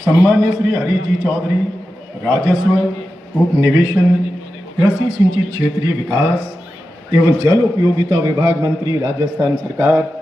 सम्मान्य श्री हरिजी चौधरी, राजस्व, उप निवेशन, कृषि सिंचित क्षेत्रीय विकास एवं जल उपयोगिता विभाग मंत्री, राजस्थान सरकार।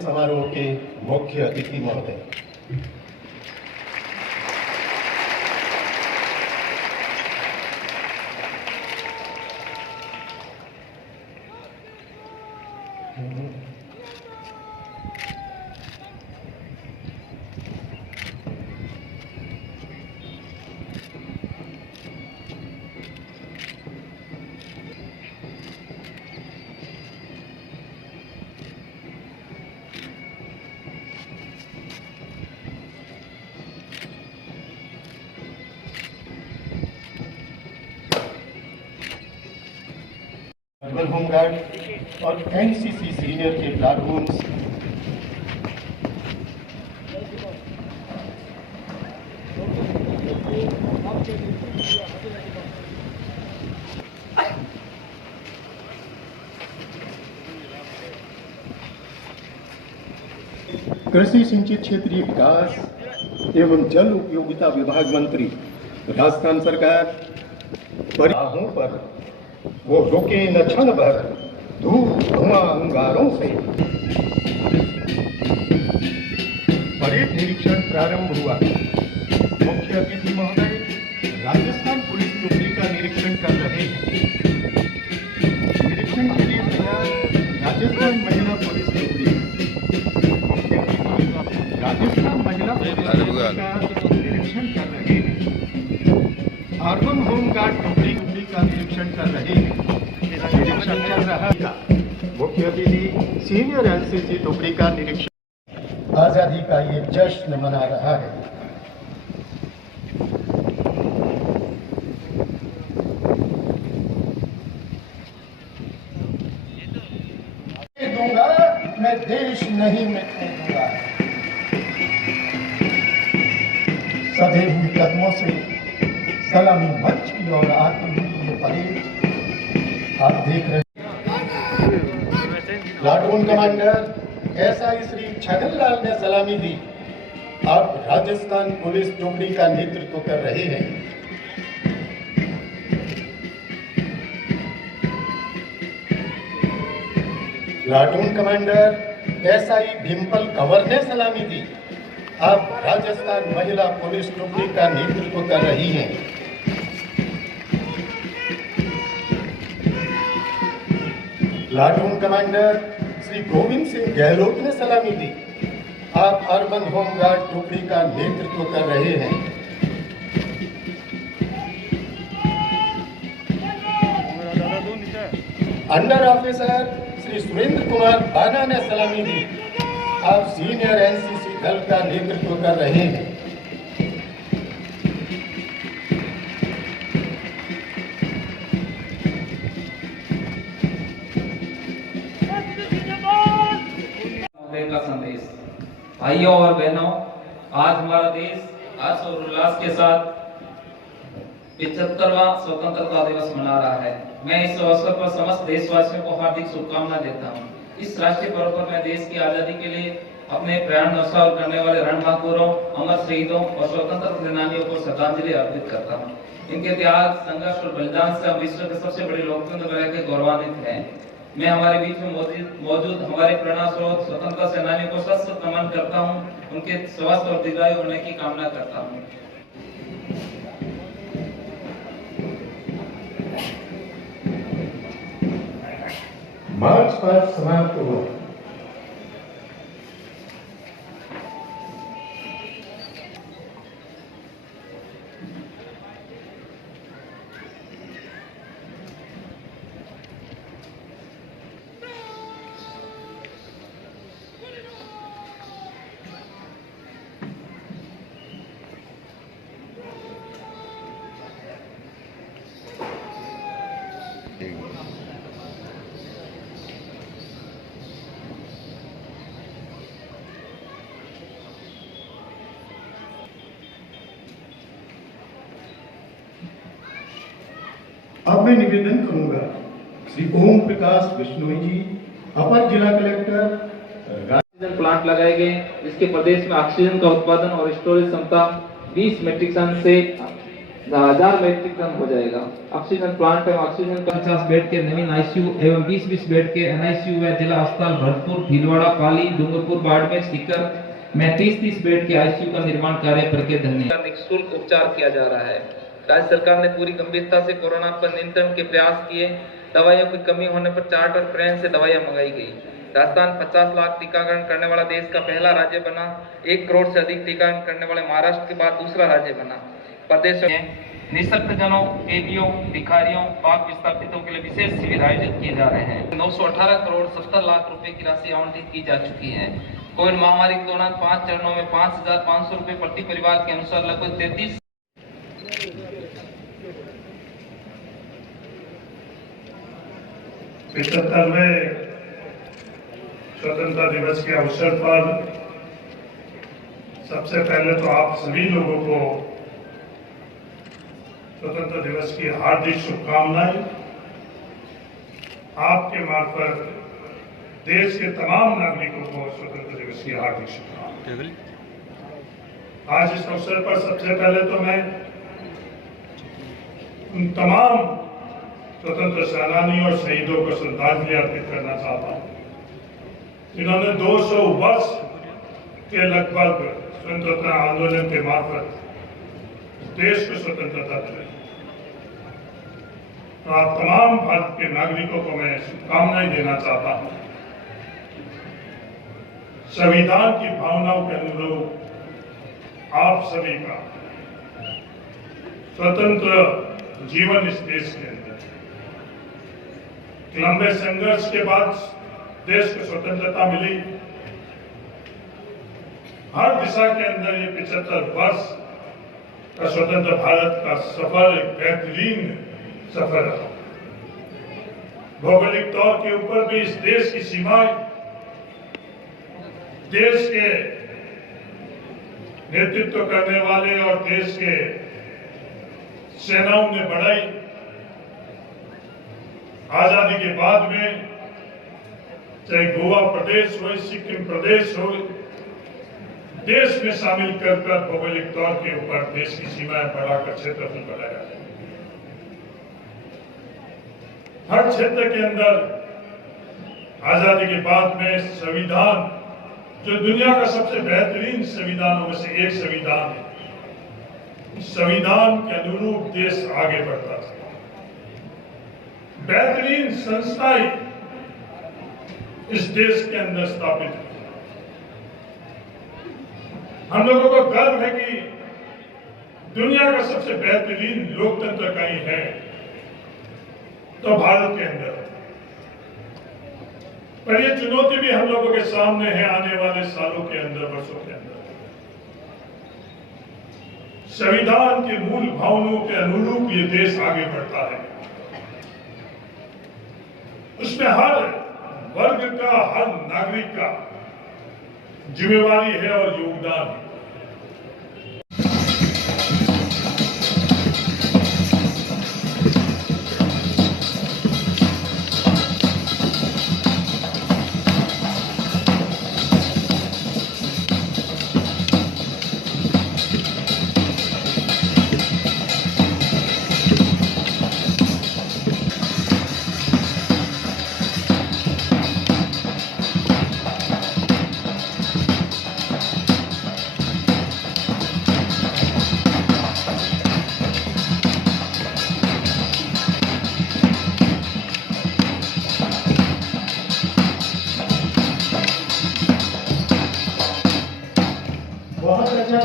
समारोह के मुख्य अतिथि महोदय, अर्बन होमगार्ड और एनसीसी सीनियर के प्लाटून्स, कृषि सिंचित क्षेत्रीय विकास एवं जल उपयोगिता विभाग मंत्री, राजस्थान सरकार। परिवाहों पर वो रुके न क्षण भर, धूप धुआं अंगारों से। परेड निरीक्षण प्रारंभ हुआ। मुख्य अतिथि महोदय राजस्थान पुलिस टुकड़ी का निरीक्षण कर रहे हैं। निरीक्षण के लिए तैयार राजस्थान महिला पुलिस टुकड़ी। मुख्य अतिथि राजस्थान महिला पुलिस टुकड़ी का निरीक्षण कर रहे हैं। अर्बन होमगार्ड टुकड़ी का निरीक्षण कर रहे हैं। निरीक्षण चल रहा था। मुख्य अतिथि सीनियर एनसीसी टुकड़ी का निरीक्षण। आजादी का ये जश्न मना रहा है। दूंगा मैं देश नहीं मिटने दूंगा। सधे हुए कदमों से सलामी मंच की ओर आती हुई ये परेड आप देख रहे हैं। Platoon commander SI Shri Chhaganlal ने सलामी दी। आप राजस्थान पुलिस टुकड़ी का नेतृत्व कर रहे हैं। Platoon commander SI Dimple Kanwar ने सलामी दी। आप राजस्थान महिला पुलिस टुकड़ी का नेतृत्व कर रही हैं। प्लाटून कमांडर श्री गोविंद सिंह गहलोत ने सलामी दी। आप अर्बन होमगार्ड टुकड़ी का नेतृत्व कर रहे हैं। अंडर ऑफिसर श्री सुरेंद्र कुमार बाना ने सलामी दी। आप सीनियर एनसीसी दल का नेतृत्व कर रहे हैं। का संदेश। भाइयों और बहनों, आज हमारा देश हर्ष और उल्लास के साथ 75वां स्वतंत्रता दिवस मना रहा है। मैं इस अवसर पर समस्त देशवासियों को हार्दिक शुभकामनाएं देता हूं। इस राष्ट्रीय पर्व पर मैं देश की आजादी के लिए अपने प्राण न्यौछावर करने वाले रणबांकुरों, अमर शहीदों और स्वतंत्रता सेनानियों को श्रद्धांजलि अर्पित करता हूं। इनके त्याग, संघर्ष और बलिदान से हम विश्व के सबसे बड़े लोकतंत्र बना के गौरवान्वित हैं। मैं हमारे बीच में मौजूद हमारे प्रेरणा स्रोत स्वतंत्रता सेनानियों को सशक्त नमन करता हूं। उनके स्वस्थ और दीर्घायु होने की कामना करता हूं। मार्च पास्ट समाप्त हुआ। अब मैं निवेदन करूंगा श्री ओम प्रकाश बिश्नोई जी, अपर जिला कलेक्टर ऑक्सीजन प्लांट लगाए गए, जिसके प्रदेश में ऑक्सीजन का उत्पादन और स्टोरेज क्षमता 20 मीट्रिक टन से 1000 मीट्रिक टन हो जाएगा। ऑक्सीजन प्लांट में ऑक्सीजन का 50 बेड के नवीन आईसीयू एवं 20-20 बेड के एनआईसीयू व जिला अस्पताल भरतपुर, भीलवाड़ा, पाली, डूंगरपुर, बाड़मेर, सीकर में 30-30 बेड के आईसीयू का निर्माण कार्य करके निःशुल्क उपचार किया जा रहा है। राज्य सरकार ने पूरी गंभीरता से कोरोना पर नियंत्रण के प्रयास किए। दवाइयों की कमी होने पर चार्टर ट्रेन से दवाइयां मंगाई गई। राजस्थान 50 लाख टीकाकरण करने वाला देश का पहला राज्य बना। 1 करोड़ से अधिक टीकाकरण करने वाले महाराष्ट्र के बाद दूसरा राज्य बना। प्रदेश में निःशक्तजनों, कैदियों, भिखारियों, पाक विस्थापितों के लिए विशेष शिविर आयोजित किए जा रहे हैं। 918 करोड़ 70 लाख रुपए की राशि आवंटित की जा चुकी है। कोविड महामारी के दौरान 5 चरणों में 5,500 रुपए प्रति परिवार के अनुसार लगभग 33 75वें स्वतंत्रता दिवस के अवसर पर सबसे पहले तो आप सभी लोगों को स्वतंत्रता दिवस की हार्दिक शुभकामनाएं। आपके मार्फत देश के तमाम नागरिकों को स्वतंत्रता दिवस की हार्दिक शुभकामनाएं। आज इस अवसर पर सबसे पहले तो मैं उन तमाम स्वतंत्र सेनानी और शहीदों को श्रद्धांजलि अर्पित करना चाहता हूं, जिन्होंने 200 वर्ष के लगभग स्वतंत्रता आंदोलन के मार्फत देश को स्वतंत्रता दिलाई। तो आप तमाम भारत के नागरिकों को मैं शुभकामनाएं देना चाहता हूं। संविधान की भावनाओं के अनुरूप आप सभी का स्वतंत्र जीवन इस देश के अंदर लंबे संघर्ष के बाद देश को स्वतंत्रता मिली। हर दिशा के अंदर ये 75 वर्ष का स्वतंत्र भारत का सफर एक बेहतरीन सफर रहा। भौगोलिक तौर के ऊपर भी इस देश की सीमाएं देश के नेतृत्व करने वाले और देश के सेनाओं ने बढ़ाई। आजादी के बाद में चाहे गोवा प्रदेश हो, सिक्किम प्रदेश हो, देश में शामिल कर भौगोलिक तौर के ऊपर देश की सीमाएं बढ़ाकर क्षेत्रफल बढ़ाया। हर क्षेत्र के अंदर आजादी के बाद में संविधान, जो दुनिया का सबसे बेहतरीन संविधानों में से एक संविधान है, संविधान के अनुरूप देश आगे बढ़ता था। बेहतरीन संस्थाएं इस देश के अंदर स्थापित हुई। हम लोगों को गर्व है कि दुनिया का सबसे बेहतरीन लोकतंत्र कहीं है तो भारत के अंदर। पर यह चुनौती भी हम लोगों के सामने है आने वाले सालों के अंदर, वर्षों के अंदर। संविधान के मूल भावनाओं के अनुरूप ये देश आगे बढ़ता है। उसमें हर वर्ग का, हर नागरिक का जिम्मेवारी है और योगदान है। बहुत अच्छा।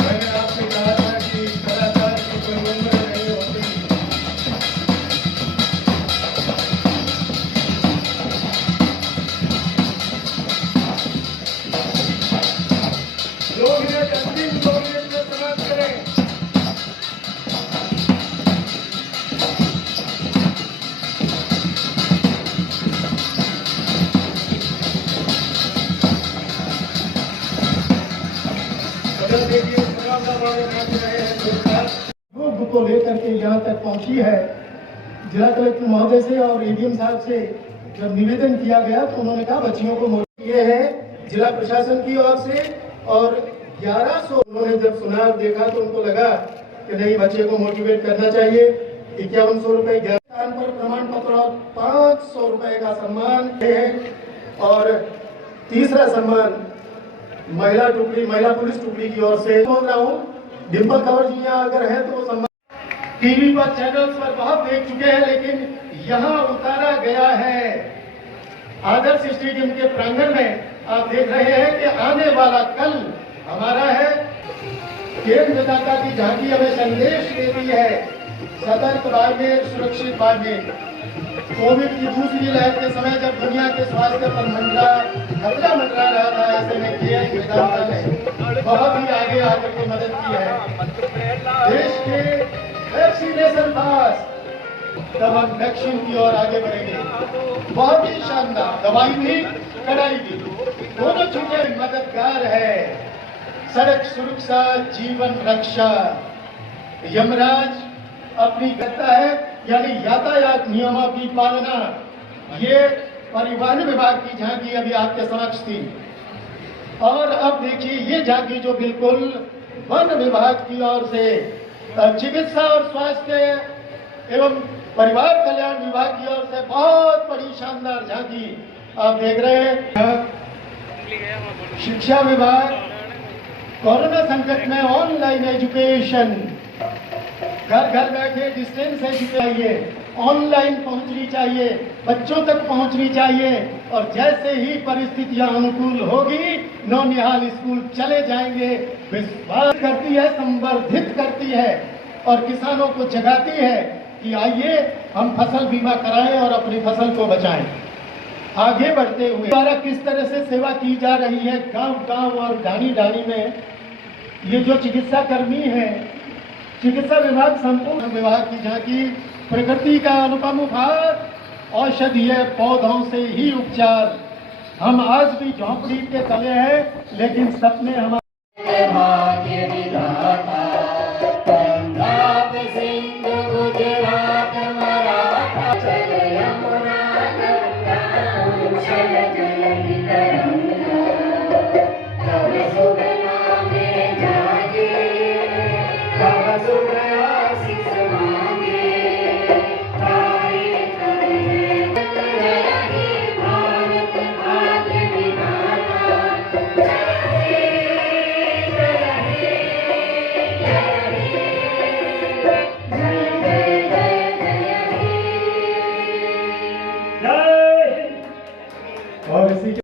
मैंने आपसे कहा था कि कलाकार की कोई उम्र नहीं होती। लोग मिनट, अंतिम 2 मिनट में समाप्त करें। बुक को लेकर के यहाँ तक पहुंची है, जिला कलेक्टर महोदय से और एडीएम साहब से जब निवेदन किया गया तो उन्होंने कहा बच्चियों को ये है जिला प्रशासन की ओर से, और 1100 उन्होंने जब सुना और देखा तो उनको लगा कि नहीं, बच्चे को मोटिवेट करना चाहिए। 5100 रुपए स्थान पर प्रमाण पत्र और 500 रुपए का सम्मान है। और तीसरा सम्मान महिला पुलिस टुकड़ी की ओर से बोल रहा हूँ। डिम्पल कंवर जी यहाँ अगर है तो सम्मान टीवी पर चैनल्स पर बहुत देख चुके हैं, लेकिन यहाँ उतारा गया है आदर्श स्टेडियम के प्रांगण में। आप देख रहे हैं कि आने वाला कल हमारा है। खेल विधाता की झांकी हमें संदेश देती है, सतर्क बाड़मेर, सुरक्षित बाड़मेर। कोविड की दूसरी लहर के समय जब दुनिया के स्वास्थ्य पर खतरा मंडरा रहा था, ऐसे में खेल विधाता ने बहुत ही आगे आकर के मदद की है। देश के वैक्सीनेशन पास, तब हम वैक्सीन की ओर आगे बढ़ेंगे। बहुत ही शानदार, दवाई भी कड़ाई भी, दोनों चीजें मददगार है। सड़क सुरक्षा, जीवन रक्षा। यमराज अपनी करता है, यानी यातायात नियमों की पालना। ये परिवहन विभाग की झांकी अभी आपके समक्ष थी। और अब देखिए ये झांकी जो बिल्कुल वन विभाग की ओर से चिकित्सा और स्वास्थ्य एवं परिवार कल्याण विभाग की ओर से बहुत बड़ी शानदार झांकी आप देख रहे हैं। शिक्षा विभाग कोरोना संकट में ऑनलाइन एजुकेशन, घर घर बैठे डिस्टेंस एजुकेशन चाहिए, ऑनलाइन पहुंचनी चाहिए, बच्चों तक पहुंचनी चाहिए। और जैसे ही परिस्थितियां अनुकूल होगी, नौनिहाल स्कूल चले जाएंगे। विश्वास करती है, संवर्धित करती है और किसानों को जगाती है कि आइए हम फसल बीमा कराएं और अपनी फसल को बचाएं। आगे बढ़ते हुए द्वारा किस तरह से सेवा की जा रही है गांव-गांव और ढाणी-ढाणी में। ये जो चिकित्सा कर्मी है, चिकित्सा विभाग संपूर्ण विभाग की झांकी, प्रकृति का अनुपम उपहार, औषधीय पौधों से ही उपचार। हम आज भी झोंपड़ी के तले हैं, लेकिन सपने हमारे भाग्य विधाता। पंजाब, सिंध, गुजरात, मराठा, चल यमुना गंगा, उछल जलधि तरंगा। तब सुगना में जागे, तब सुग आशीष मांगे। तारे तले जय हे भारत भाग्य विधाता। और इसी